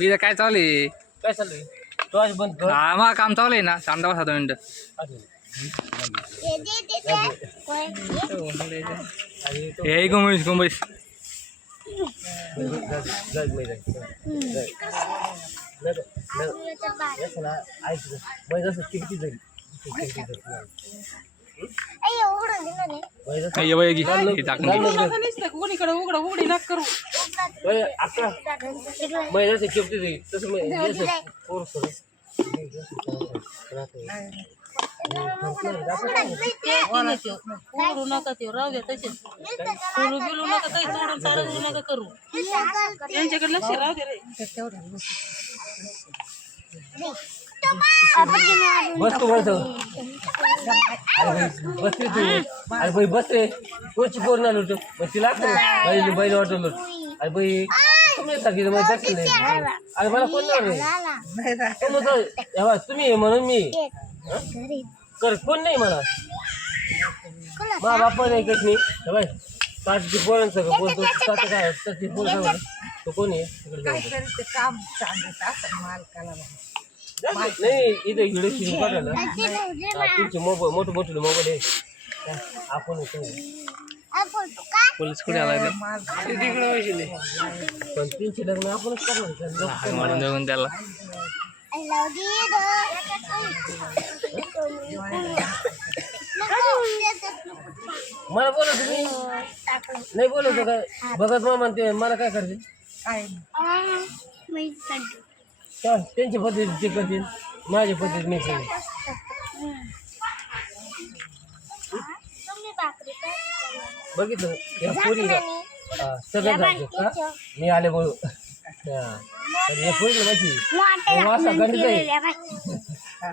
इथं काय चालू आहे? काय चाललंय तो आज बंद कर आम्हाला काम चालू आहे ना, 7 मिनिटं. हे गुंबईस गुंबईस कोणीकडे उघड उघडी नाक करू ओढू नका ते राहू द्या तसेच बोलू बिलू नका काही तोडून सारं नका करू यांच्याकडे लक्ष राहू दे रे बस तू बस बस रे तू अरे भाई बस रे कोची पोर ना लुटो मग तिला बैल बैल वाटवलं अरे भाई तुम्ही सांगितलं मला दर्शन नाही अरे मला कोण नाही तुम्ही म्हणून मी कर कोण नाही मला मा बापा नाही कच नाही बाय पाचची पोरांचं सगळं बोलतो काय त्याची पोर तो कोण आहे काम सांगत असं मालकाला नाही इथे व्हिडिओ सुरू करा ना तुमचे मोबाईल मोठे मोठे मोबाईल आहे आपण पोलीस कुठे आला पण तीनशे लग्न आपणच करणार देऊन त्याला. मला बोलत तुम्ही नाही बोलतो काय बघत मा म्हणते मला काय करते काय त्यांच्या पद्धती ते करतील माझ्या पद्धती मी करते बघितलं या पोरी सगळं जायचं का मी आले बोलू हे पोरी माहिती वासा गंडीच आहे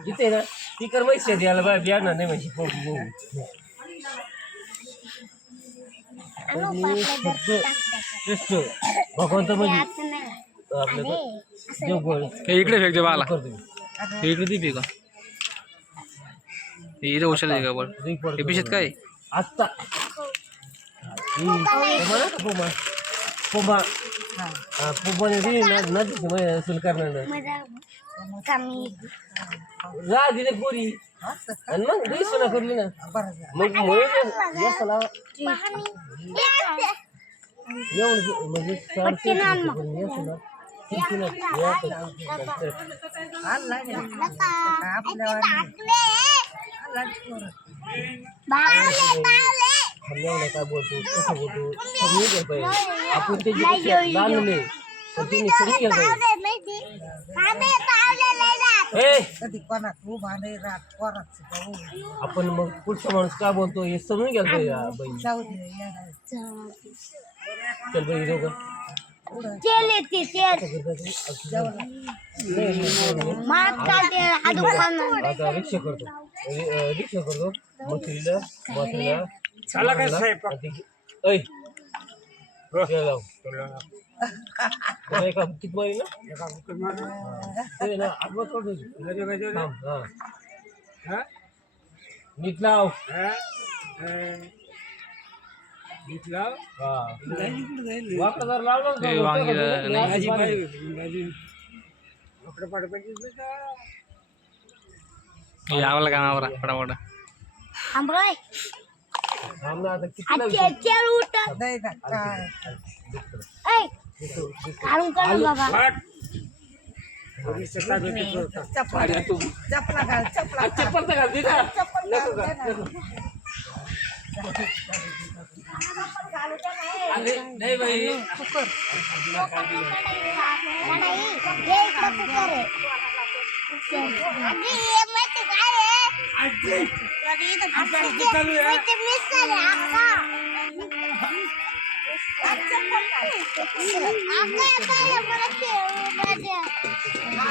इथे ना ती कर माहिती आहे याला बाय बियाणार नाही माहिती भगवंत म्हणजे आपलं देवगोळ इकडे फेकते बाला इकडे ती फेका इथे उशाल आहे का बळ हे पिशेत काय आत्ता पोमा नदी सुरू करणार रा दिले पोरी आणि मग सुना करली ना मग येऊन म्हणजे काय बोलतो कसं बोलतो आपण त्याची बांधले पण त्यांनी सगळी कधी कोणा तू भांडे रात कोणाच आपण मग पुढचा माणूस काय बोलतो हे समजून गेलो या बाई जाऊ दे चल बाई दोघं आता रिक्षा करतो मथुरीला एका किती मारी ना आठवत नीट लाव वाकडं लावलं यावला का नावरा पटापट आता किती चपला घाल चप्पल तर घाल नाही बाई